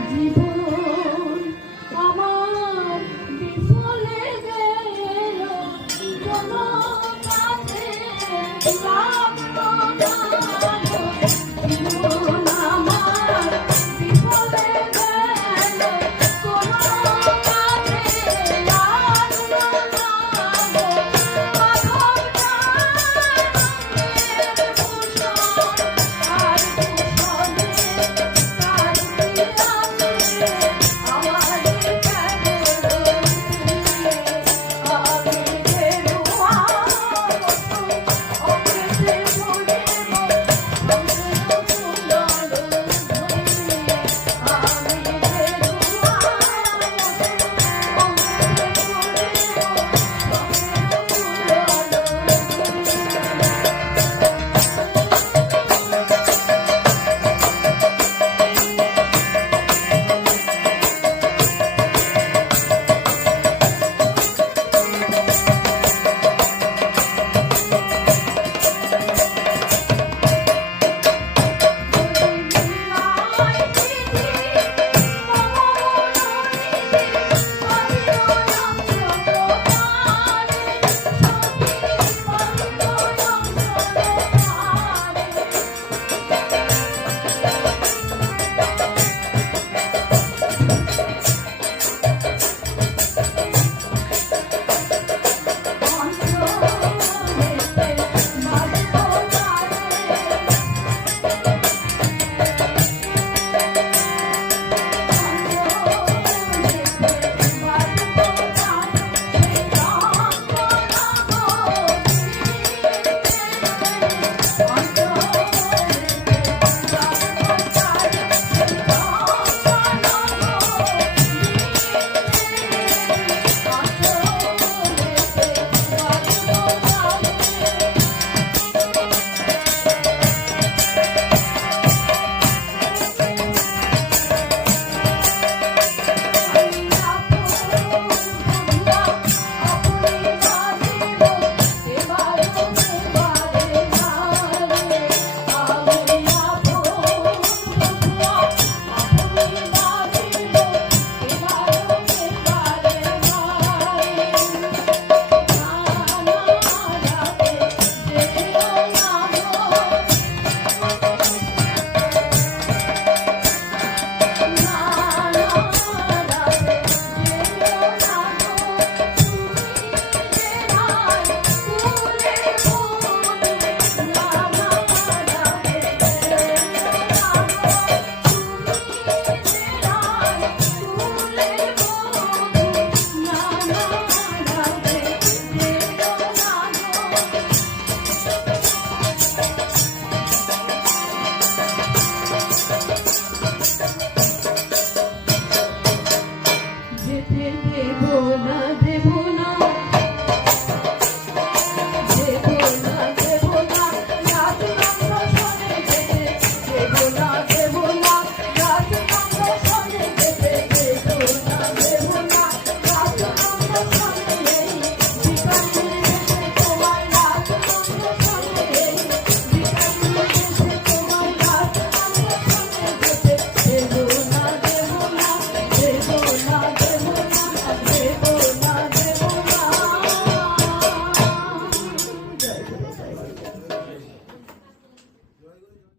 Happy.